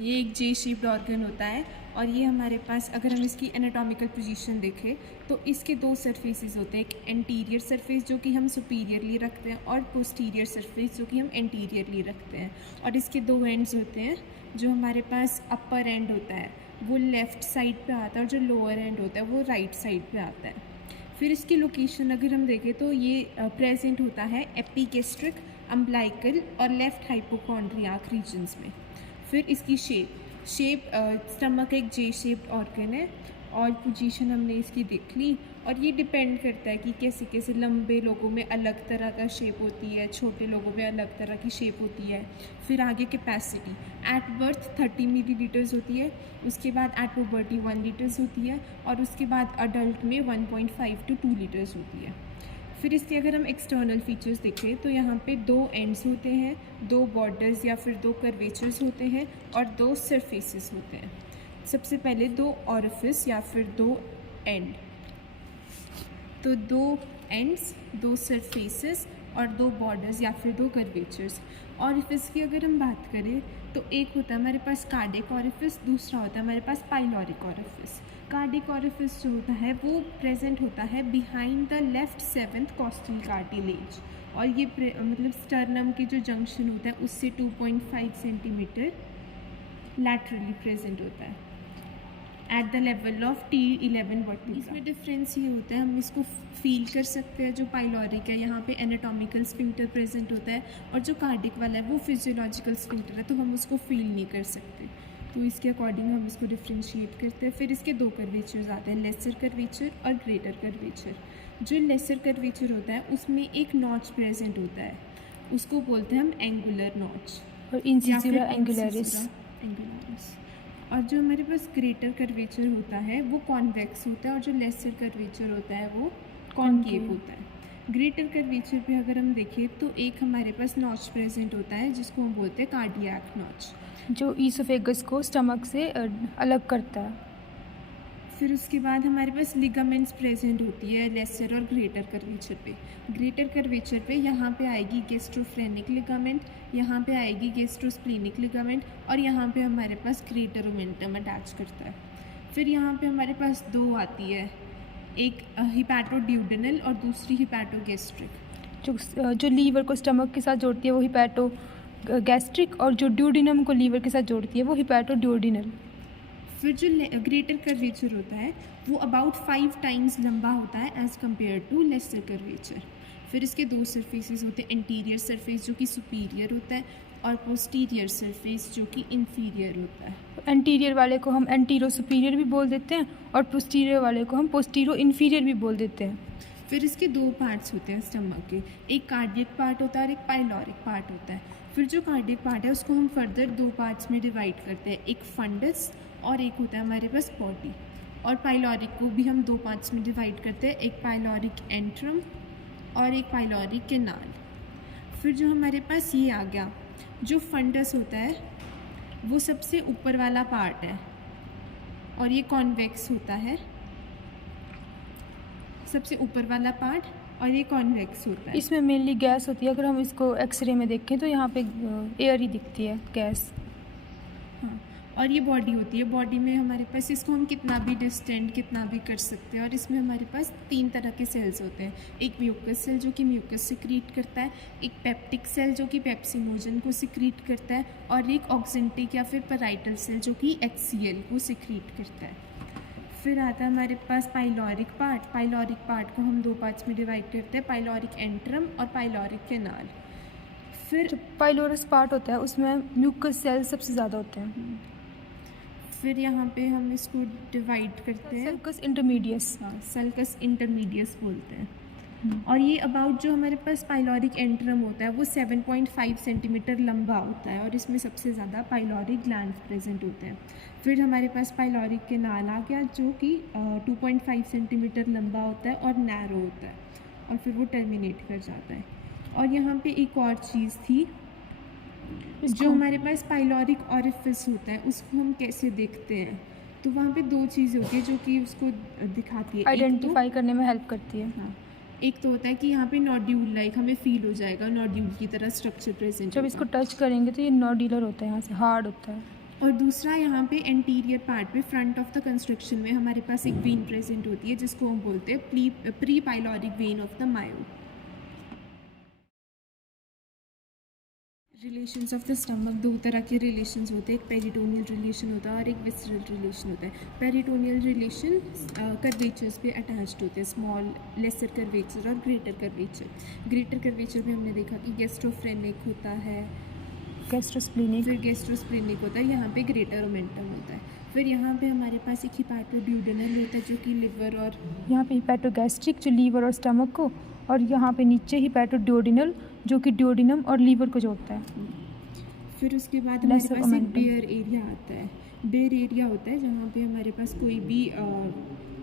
ये एक जे shaped organ होता है और ये हमारे पास अगर हम इसकी एनाटॉमिकल पोजीशन देखें तो इसके दो सरफेसेस होते हैं, एक एंटीरियर सरफेस जो कि हम सुपीरियरली रखते हैं और पोस्टीरियर सरफेस जो कि हम एंटीरियरली रखते हैं। और इसके दो एंड्स होते हैं, जो हमारे पास अपर एंड होता है वो लेफ़्ट साइड पे आता है और जो लोअर एंड होता है वो राइट साइड पे आता है। फिर इसकी लोकेशन अगर हम देखें तो ये प्रेजेंट होता है एपिगेस्ट्रिक, अम्बलाइकल और लेफ़्ट हाइपोकॉन्ड्रियाक रीजन्स में। फिर इसकी शेप स्टमक एक जे शेप्ड ऑर्गन है और पोजीशन हमने इसकी देख ली। और ये डिपेंड करता है कि कैसे कैसे लंबे लोगों में अलग तरह का शेप होती है, छोटे लोगों में अलग तरह की शेप होती है। फिर आगे कैपेसिटी एट बर्थ 30 मिलीलीटर्स होती है, उसके बाद एट पुबर्टी 1 लीटर्स होती है और उसके बाद अडल्ट में 1.5 to 2 लीटर्स होती है। फिर इसके अगर हम एक्सटर्नल फीचर्स देखें तो यहाँ पे दो एंड्स होते हैं, दो बॉर्डर्स या फिर दो कर्वेचर्स होते हैं और दो सरफेसेस होते हैं। सबसे पहले दो ऑरिफिस या फिर दो एंड, तो दो एंड्स, दो सरफेसेस और दो बॉर्डर्स या फिर दो कर्वेचर्स। ऑरिफिस की अगर हम बात करें तो एक होता है हमारे पास कार्डिक ऑरिफिस, दूसरा होता है हमारे पास पाइलोरिक ऑरिफिस। कार्डिक ऑरिफिस जो होता है वो प्रेजेंट होता है behind the left 7th costal cartilage और ये मतलब स्टर्नम के जो जंक्शन होता है उससे 2.5 सेंटीमीटर लैटरली प्रेजेंट होता है at the level of T11 vertebra. इसमें डिफरेंस ये होता है, हम इसको फील कर सकते हैं। जो पाइलोरिक है यहाँ पे एनाटॉमिकल स्फिंक्टर प्रेजेंट होता है और जो कार्डिक वाला है वो फिजियोलॉजिकल स्फिंक्टर है, तो हम उसको फील नहीं कर सकते। तो इसके अकॉर्डिंग हम इसको डिफ्रेंशिएट करते हैं। फिर इसके दो कर्वेचर्स आते हैं, लेसर कर्वेचर और ग्रेटर कर्वेचर। जो लेसर कर्वेचर होता है उसमें एक नॉच प्रेजेंट होता है, उसको बोलते हैं हम एंगुलर नॉच और इंसिसिवा एंगुलरिस। और जो हमारे पास ग्रेटर कर्वेचर होता है वो कॉन्वेक्स होता है और जो लेसर कर्वेचर होता है वो कॉनकेव होता है। ग्रेटर कर्वेचर पे अगर हम देखें तो एक हमारे पास नॉच प्रेजेंट होता है जिसको हम बोलते हैं कार्डियक नॉच, जो ईसोफेगस को स्टमक से अलग करता है। फिर उसके बाद हमारे पास लिगामेंट्स प्रेजेंट होती है लेसर और ग्रेटर कर्वेचर पे। ग्रेटर कर्वेचर पे यहाँ पे आएगी गेस्ट्रोफ्रेनिक लिगामेंट, यहाँ पे आएगी गेस्ट्रोस्प्लेनिक लिगामेंट और यहाँ पे हमारे पास ग्रेटर ओमेंटम अटैच करता है। फिर यहाँ पे हमारे पास दो आती है, एक हिपैटोड्यूडेनल और दूसरी हिपैटोगैस्ट्रिक। जो लीवर को स्टमक के साथ जोड़ती है वो हिपैटो गैस्ट्रिक और जो ड्यूडिनम को लीवर के साथ जोड़ती है वो हिपैटोड्यूडिनल। फिर जो ग्रेटर कर्वेचर होता है वो अबाउट 5 टाइम्स लंबा होता है as compare to lesser curvature. फिर इसके दो सरफेसेस होते हैं, एंटीरियर सरफेस जो कि सुपीरियर होता है और पोस्टीरियर सरफेस जो कि इंफीरियर होता है। एंटीरियर वाले को हम एंटीरो सुपीरियर भी बोल देते हैं और पोस्टीरियर वाले को हम पोस्टीरो इन्फीरियर भी बोल देते हैं। फिर इसके दो पार्ट्स होते हैं स्टमक के, एक कार्डियक पार्ट होता है और एक पाइलोरिक पार्ट होता है। फिर जो कार्डियक पार्ट है उसको हम फर्दर दो पार्ट्स में डिवाइड करते हैं, एक फंडस और एक होता है हमारे पास बॉडी। और पाइलोरिक को भी हम दो पार्ट्स में डिवाइड करते हैं, एक पाइलोरिक एंट्रम और एक पाइलोरिक कैनाल। फिर जो हमारे पास ये आ गया, जो फंडस होता है वो सबसे ऊपर वाला पार्ट है और ये कॉन्वेक्स होता है, सबसे ऊपर वाला पार्ट, और ये कॉन्वेक्स होता है। इसमें मेनली गैस होती है। अगर हम इसको एक्सरे में देखें तो यहाँ पे एयर ही दिखती है, गैस। हाँ, और ये बॉडी होती है। बॉडी में हमारे पास इसको हम कितना भी डिस्टेंट कितना भी कर सकते हैं और इसमें हमारे पास 3 तरह के सेल्स होते हैं, एक म्यूकस सेल जो कि म्यूकस सिक्रीट करता है, एक पेप्टिक सेल जो कि पेप्सिनोजन को सिक्रीट करता है और एक ऑक्जेंटिक या फिर पैराइटल सेल जो कि HCl को सिक्रीट करता है। फिर आता है हमारे पास पाइलोरिक पार्ट। पाइलोरिक पार्ट को हम दो पार्ट्स में डिवाइड करते हैं, पाइलोरिक एंट्रम और पाइलोरिक कैनाल। फिर जो पाइलोरस पार्ट होता है उसमें म्यूकस सेल सबसे ज़्यादा होते हैं। फिर यहाँ पे हम इसको डिवाइड करते हैं, सल्कस इंटरमीडियस। हाँ, सल्कस इंटरमीडियस बोलते हैं। और ये अबाउट जो हमारे पास पाइलोरिक एंट्रम होता है वो 7.5 सेंटीमीटर लंबा होता है और इसमें सबसे ज़्यादा पाइलोरिक ग्लैंड्स प्रेजेंट होते हैं। फिर हमारे पास पाइलोरिक कैनाल आ गया जो कि 2.5 सेंटीमीटर लंबा होता है और नैरो होता है और फिर वो टर्मिनेट कर जाता है। और यहाँ पे एक और चीज़ थी, जो हमारे पास पाइलोरिक ऑरिफिस होता है उसको हम कैसे देखते हैं, तो वहाँ पे दो चीज़ होती है जो कि उसको दिखाती है, आइडेंटिफाई करने में हेल्प करती है। हाँ, एक तो होता है कि यहाँ पे नोड्यूल लाइक हमें फील हो जाएगा, नोड्यूल की तरह स्ट्रक्चर प्रेजेंट जब इसको टच करेंगे तो ये नोड्यूलर होता है, यहाँ से हार्ड होता है। और दूसरा यहाँ पे एंटीरियर पार्ट पे फ्रंट ऑफ द कंस्ट्रक्शन में हमारे पास एक वेन प्रेजेंट होती है जिसको हम बोलते हैं pre pyloric vein of the Mayo. Relations of the stomach, दो तरह के रिलेशंस होते हैं, एक पेरिटोनियल रिलेशन होता है और एक विसरल रिलेशन होता है। पेरिटोनियल रिलेशन कर्वेचर्स पे अटैच्ड होते हैं, स्मॉल लेसर कर्वेचर और ग्रेटर कर्वेचर। ग्रेटर कर्वेचर में हमने देखा कि गैस्ट्रोफ्रेनिक होता है, गैस्ट्रोस्प्लेनिक, फिर गैस्ट्रोस्प्लेनिक होता है, यहाँ पे ग्रेटर ओमेंटम होता है। फिर यहाँ पे हमारे पास एक हिपैटोड्यूडेनल होता है जो कि लिवर और यहाँ पे हिपैटोगैस्ट्रिक जो लीवर और स्टमक को, और यहाँ पे नीचे हिपैटोड्यूडेनल जो कि ड्यूडिनम और लीवर को जोड़ता है। फिर उसके बाद हमारे Lesser पास एक omentum. बेयर एरिया आता है। बेयर एरिया होता है जहाँ पे हमारे पास कोई भी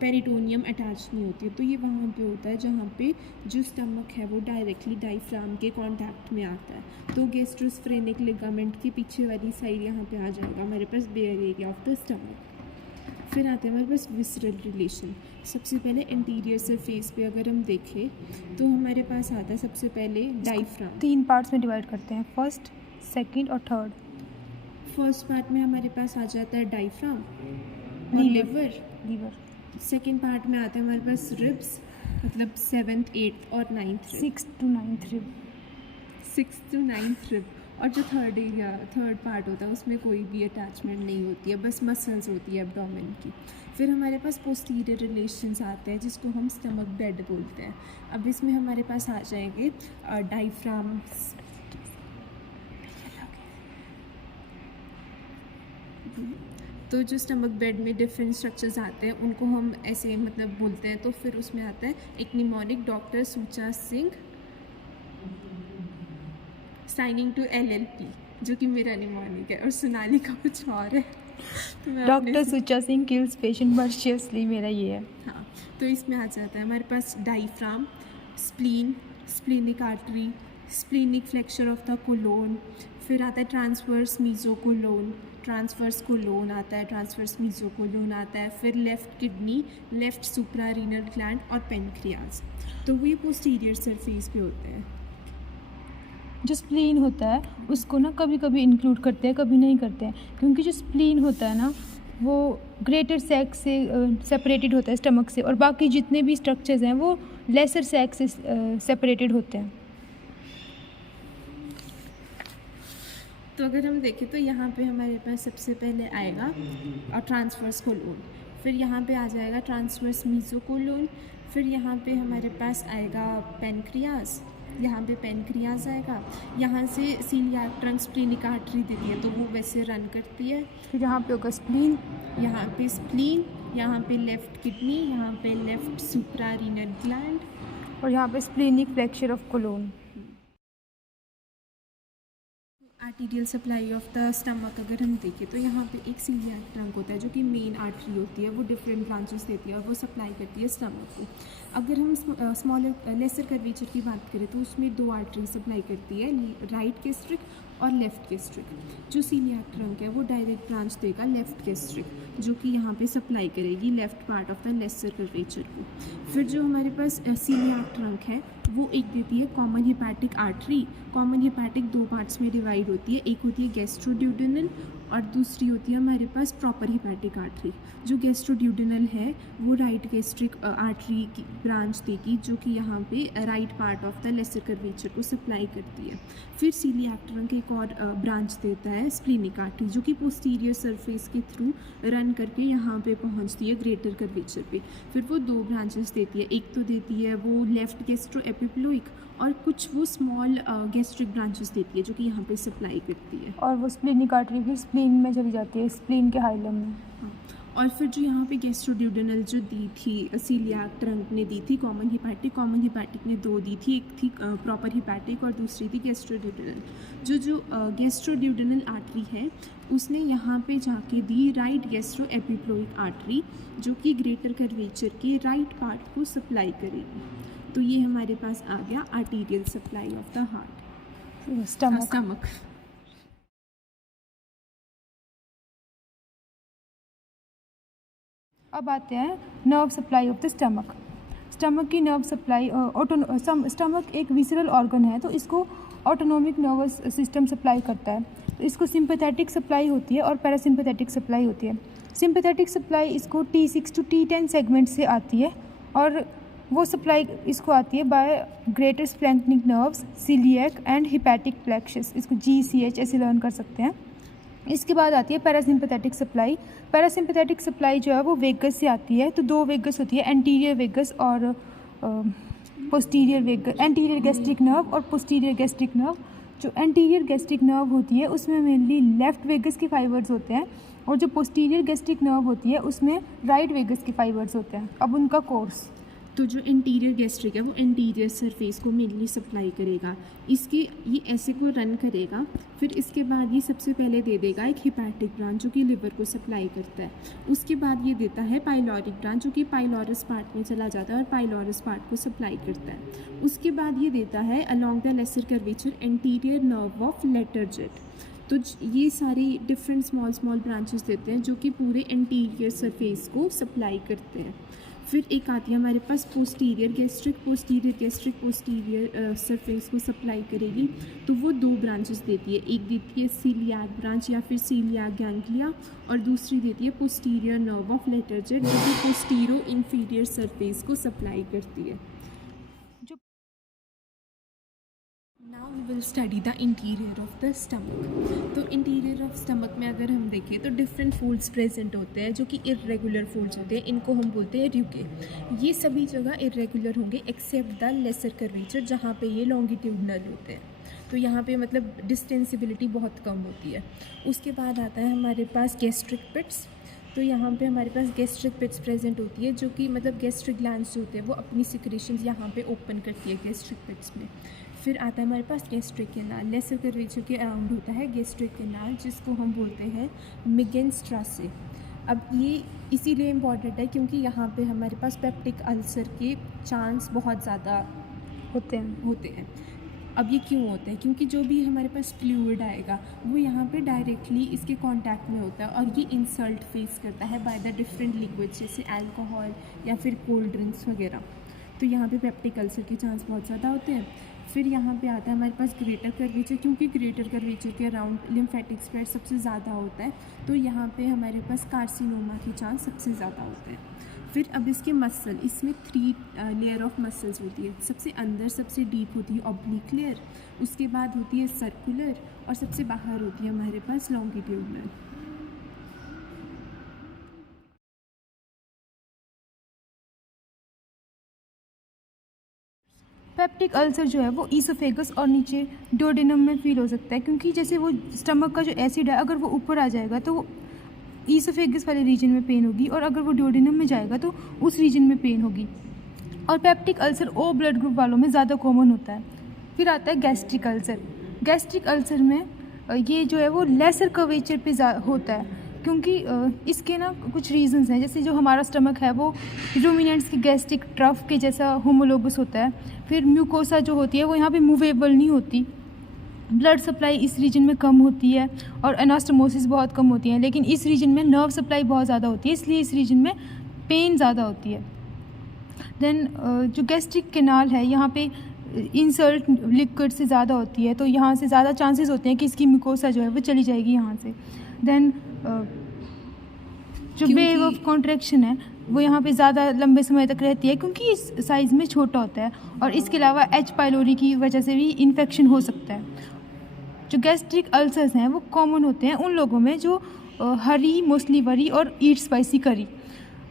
पेरिटोनियम अटैच नहीं होती है, तो ये वहाँ पे होता है जहाँ पे जो स्टमक है वो डायरेक्टली डायफ्राम के कांटेक्ट में आता है। तो गैस्ट्रोस्फ्रेनिक लिगामेंट की पीछे वाली साइड यहाँ पे आ जाएगा हमारे पास bare area of the stomach. फिर आते हैं हमारे पास विसरल रिलेशन। सबसे पहले इंटीरियर सरफेस पे अगर हम देखें तो हमारे पास आता है सबसे पहले डायफ्राम। 3 पार्ट्स में डिवाइड करते हैं, फर्स्ट, सेकंड और थर्ड। फर्स्ट पार्ट में हमारे पास आ जाता है डायफ्राम और लिवर। सेकंड पार्ट में आते हैं हमारे पास रिब्स, मतलब 7th 8th और 9th 6 to 9th rib। 6th to 9th rib. और जो थर्ड पार्ट होता है उसमें कोई भी अटैचमेंट नहीं होती है, बस मसल्स होती है एब्डोमेन की। फिर हमारे पास पोस्टीरियर रिलेशंस आते हैं जिसको हम स्टमक बेड बोलते हैं। अब इसमें हमारे पास आ जाएंगे डायफ्राम, तो जो स्टमक बेड में डिफरेंट स्ट्रक्चर्स आते हैं उनको हम ऐसे मतलब बोलते हैं। तो फिर उसमें आता है एक mnemonic doctor Sucha Singh signing to LLP, जो कि मेरा निमोनिक है, और सोनाली का कुछ और है। तो मैं अपने doctor Sucha Singh kills patient मर्शियसली, मेरा ये है। हाँ, तो इसमें आ जाता है हमारे पास diaphragm, spleen, splenic artery, splenic flexure of the colon. फिर आता है ट्रांसवर्स मीजोकोलोन, ट्रांसवर्स कोलोन आता है, ट्रांसवर्स मीजोकोलोन आता है। फिर left kidney, left suprarenal gland और पेनक्रियाज। तो वो ये पोस्टीरियर सरफेस पे होते हैं। जो स्प्लीन होता है उसको ना कभी कभी इंक्लूड करते हैं, कभी नहीं करते हैं, क्योंकि जो स्प्लीन होता है ना वो ग्रेटर सैक से सेपरेटेड होता है स्टमक से, और बाकी जितने भी स्ट्रक्चर्स हैं वो लेसर सैक से सेपरेटेड होते हैं। तो अगर हम देखें तो यहाँ पे हमारे पास सबसे पहले आएगा और ट्रांसवर्स कोलोन, फिर यहाँ पे आ जाएगा ट्रांसवर्स मीजोकोलोन, फिर यहाँ पे हमारे पास आएगा पेनक्रियाज, यहाँ पे पेनक्रियाज आएगा, यहाँ से सीलियाक ट्रंक स्प्लीनिक आर्टरी देती है तो वो वैसे रन करती है। फिर यहाँ पे होगा स्प्लीन, यहाँ पे स्प्लीन, यहाँ पे लेफ्ट किडनी, यहाँ पे लेफ्ट सुप्रारीनल ग्लैंड, और यहाँ पे splenic flexure of colon. Arterial supply of the stomach अगर हम देखें तो यहाँ पे एक सीलियाक ट्रंक होता है जो कि मेन आर्टरी होती है, वो डिफरेंट ब्रांचेस देती है और वो सप्लाई करती है स्टमक को। अगर हम स्मॉलर लेसर कर्वेचर की बात करें तो उसमें 2 आर्टरी सप्लाई करती है, राइट गैस्ट्रिक और लेफ्ट गैस्ट्रिक। जो सीलियाक ट्रंक है वो डायरेक्ट ब्रांच देगा लेफ्ट गैस्ट्रिक, जो कि यहाँ पे सप्लाई करेगी left part of the lesser curvature को। फिर जो हमारे पास सीलियाक ट्रंक है वो एक देती है common hepatic artery. Common hepatic 2 parts में डिवाइड होती है, एक होती है गैस्ट्रोड्यूडेनल और दूसरी होती है हमारे पास प्रॉपर हिपैटिक आर्टरी। जो गैस्ट्रोड्यूडेनल है वो राइट गैस्ट्रिक आर्टरी की ब्रांच देगी, जो कि यहाँ पे right part of the lesser curvature को सप्लाई करती है। फिर सीलियाक ट्रंक एक और ब्रांच देता है स्प्लीनिक आर्टरी, जो कि पोस्टीरियर सरफेस के थ्रू रन करके यहाँ पे पहुँचती है ग्रेटर कर्वेचर पे। फिर वो 2 ब्रांचेस देती है, एक तो देती है वो लेफ्ट गैस्ट्रो एपिप्लोइक और कुछ वो स्मॉल गैस्ट्रिक ब्रांचेस देती है जो कि यहाँ पे सप्लाई करती है। और वो स्प्लीनिक आर्टरी फिर स्प्लीन में चली जाती है, स्प्लीन के हाइलम में। और फिर जो यहाँ पे गैस्ट्रोड्यूडेनल जो दी थी सीलियाक ट्रंक ने दी थी कॉमन हिपैटिक ने 2 दी थी, एक थी प्रॉपर हिपैटिक और दूसरी थी गैस्ट्रोड्यूडेनल। जो गैस्ट्रोड्यूडेनल आर्टरी है उसने यहाँ पे जाके दी राइट गैस्ट्रो एपिप्लोइक आर्टरी, जो कि ग्रेटर कर्वेचर के राइट पार्ट को सप्लाई करेगी। तो ये हमारे पास आ गया arterial supply of the heart, stomach. अब आते हैं nerve supply of the stomach. Stomach की नर्व सप्लाई स्टमक एक विसरल ऑर्गन है, तो इसको ऑटोनॉमिक नर्वस सिस्टम सप्लाई करता है। तो इसको सिंपैथेटिक सप्लाई होती है और पैरासिम्पैथेटिक सप्लाई होती है। सिंपैथेटिक सप्लाई इसको T6 to T10 सेगमेंट से आती है और वो सप्लाई इसको आती है by greater splanchnic nerves, coeliac and hepatic plexus. इसको GCH ऐसे लर्न कर सकते हैं। इसके बाद आती है पैरासिम्पैथेटिक सप्लाई। पैरासिम्पैथेटिक सप्लाई जो है वो वेगस से आती है। तो दो वेगस होती है, एंटीरियर वेगस और posterior vagus, anterior gastric nerve और पोस्टीरियर गैस्ट्रिक नर्व। जो एंटीरियर गैस्ट्रिक नर्व होती है उसमें मेनली लेफ्ट वेगस के फाइबर्स होते हैं और जो पोस्टीरियर गैस्ट्रिक नर्व होती है उसमें राइट वेगस के फाइबर्स होते हैं। अब उनका कोर्स, तो जो इंटीरियर गैस्ट्रिक है वो इंटीरियर सरफेस को मेनली सप्लाई करेगा। इसके ये ऐसे को रन करेगा, फिर इसके बाद ये सबसे पहले दे देगा एक हिपैटिक ब्रांच जो कि लिवर को सप्लाई करता है। उसके बाद ये देता है पाइलोरिक ब्रांच जो कि पाइलोरस पार्ट में चला जाता है और पाइलोरस पार्ट को सप्लाई करता है। उसके बाद ये देता है along the lesser curvature anterior nerve of Latarjet. तो ये सारी डिफरेंट स्मॉल ब्रांचेस देते हैं जो कि पूरे एंटीरियर सरफेस को सप्लाई करते हैं। फिर एक आती है हमारे पास पोस्टीरियर गैस्ट्रिक पोस्टीरियर सरफेस को सप्लाई करेगी। तो वो दो ब्रांचेस देती है, एक देती है सीलियाक ब्रांच या फिर सीलियाक गैंग्लिया और दूसरी देती है पोस्टीरियर नर्व ऑफ लेटरजेट जो कि पोस्टीरो इंफीरियर सरफेस को सप्लाई करती है। Now we will study the interior of the stomach. तो इंटीरियर ऑफ स्टमक में अगर हम देखें तो डिफरेंट फोल्ड्स प्रेजेंट होते हैं जो कि इरेगुलर फोल्ड्स होते हैं। इनको हम बोलते हैं र्यूके। ये सभी जगह इरेगुलर होंगे एक्सेप्ट द लेसर कर्वेचर जहाँ पे ये लॉन्गिट्यूडनल होते हैं। तो यहाँ पे मतलब डिस्टेंसिबिलिटी बहुत कम होती है। उसके बाद आता है हमारे पास गैस्ट्रिक पिट्स। तो यहाँ पे हमारे पास गैस्ट्रिक पिट्स प्रेजेंट होती है जो कि मतलब गैस्ट्रिक ग्लैंड्स जो होते हैं वो अपनी सिक्रेशंस यहाँ पे ओपन करती है गैस्ट्रिक पिट्स में। फिर आता है हमारे पास गैस्ट्रिक कैनाल। लेसर कर्वेचर के अराउंड होता है गैस्ट्रिक कैनाल जिसको हम बोलते हैं मिगेनस्ट्रासे। अब ये इसीलिए इम्पॉर्टेंट है क्योंकि यहाँ पे हमारे पास पेप्टिक अल्सर के चांस बहुत ज़्यादा होते हैं। अब ये क्यों होते हैं? क्योंकि जो भी हमारे पास फ्लूइड आएगा वो यहाँ पे डायरेक्टली इसके कांटेक्ट में होता है और ये इंसल्ट फेस करता है बाय द डिफरेंट लिक्विड्स जैसे अल्कोहल या फिर कोल्ड ड्रिंक्स वगैरह। तो यहाँ पे पेप्टिक अल्सर के चांस बहुत ज़्यादा होते हैं। फिर यहाँ पे आता है हमारे पास ग्रेटर कर्वेचर, क्योंकि ग्रेटर कर्वेचर के अराउंड लिम्फेटिक स्प्रेड सबसे ज़्यादा होता है तो यहाँ पे हमारे पास कार्सिनोमा के चांस सबसे ज़्यादा होते हैं। फिर अब इसके मसल, इसमें 3 लेयर ऑफ मसल्स होती है। सबसे अंदर सबसे डीप होती है ऑब्लिक लेयर, उसके बाद होती है सर्कुलर और सबसे बाहर होती है हमारे पास लॉन्गिट्यूडनल। पेप्टिक अल्सर जो है वो ईसोफेगस और नीचे डुओडेनम में फील हो सकता है क्योंकि जैसे वो स्टमक का जो एसिड है अगर वो ऊपर आ जाएगा तो ईसोफेगस वाले रीजन में पेन होगी और अगर वो डुओडेनम में जाएगा तो उस रीजन में पेन होगी। और peptic ulcer O blood group वालों में ज़्यादा कॉमन होता है। फिर आता है गैस्ट्रिक अल्सर। गैस्ट्रिक अल्सर में ये जो है वो लेसर कर्वेचर पे होता है क्योंकि इसके ना कुछ रीजंस हैं। जैसे जो हमारा स्टमक है वो रूमिनेंट्स के गैस्ट्रिक ट्रफ के जैसा होमोलोगस होता है। फिर म्यूकोसा जो होती है वो यहाँ पे मूवेबल नहीं होती। ब्लड सप्लाई इस रीजन में कम होती है और एनास्टोमोसिस बहुत कम होती है, लेकिन इस रीजन में नर्व सप्लाई बहुत ज़्यादा होती है, इसलिए इस रीजन में पेन ज़्यादा होती है। देन जो गैस्ट्रिक कैनाल है यहाँ पे इंसल्ट लिक्विड से ज़्यादा होती है तो यहाँ से ज़्यादा चांसेस होते हैं कि इसकी म्यूकोसा जो है वो चली जाएगी यहाँ से। देन जो वेव ऑफ कॉन्ट्रैक्शन है वो यहाँ पे ज़्यादा लंबे समय तक रहती है क्योंकि इस साइज़ में छोटा होता है और इसके अलावा H. पाइलोरी की वजह से भी इन्फेक्शन हो सकता है। जो गैस्ट्रिक अल्सर्स हैं वो कॉमन होते हैं उन लोगों में जो हरी मोस्टली वरी और ईट स्पाइसी करी।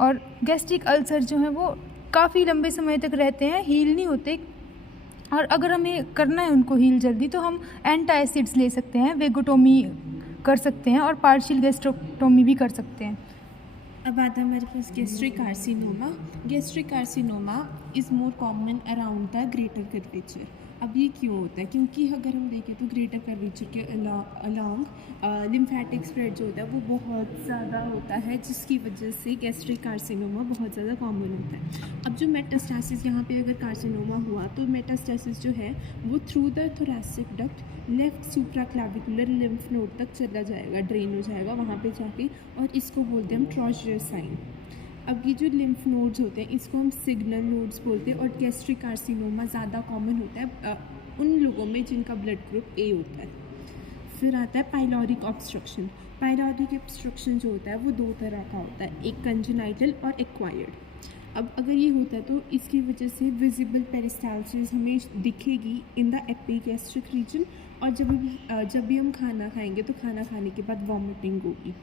और गैस्ट्रिक अल्सर जो हैं वो काफ़ी लंबे समय तक रहते हैं, हील नहीं होते। और अगर हमें करना है उनको हील जल्दी तो हम एंटासिड्स ले सकते हैं, वेगोटोमी कर सकते हैं और पार्शियल गैस्ट्रोक्टोमी भी कर सकते हैं। अब आता है हमारे पास gastric carcinoma. Gastric carcinoma is more common around the greater curvature. अब ये क्यों होता है? क्योंकि अगर हम देखें तो ग्रेटर कर्वेचर के अलोंग लिम्फेटिक स्प्रेड जो होता है वो बहुत ज़्यादा होता है जिसकी वजह से गैस्ट्रिक कार्सिनोमा बहुत ज़्यादा कॉमन होता है। अब जो मेटास्टेसिस यहाँ पे अगर कार्सिनोमा हुआ तो मेटास्टेसिस जो है वो through the thoracic duct left supraclavicular lymph node तक चला जाएगा, ड्रेन हो जाएगा वहाँ पे जाके, और इसको बोलते हैं हम ट्रॉजियर साइन। अब ये जो लिम्फ नोड्स होते हैं इसको हम सिग्नल नोड्स बोलते हैं और गैस्ट्रिक कार्सिनोमा ज़्यादा कॉमन होता है उन लोगों में जिनका ब्लड ग्रुप ए होता है। फिर आता है पाइलोरिक ऑब्स्ट्रक्शन। पाइलोरिक ऑब्स्ट्रक्शन जो होता है वो दो तरह का होता है, एक कंजेनाइटल और एक्वायर्ड। अब अगर ये होता है तो इसकी वजह से विजिबल पेरिस्टाल्सिस हमें दिखेगी इन द एपिगैस्ट्रिक रीजन, और जब भी हम खाना खाएंगे तो खाना खाने के बाद वॉमिटिंग होगी।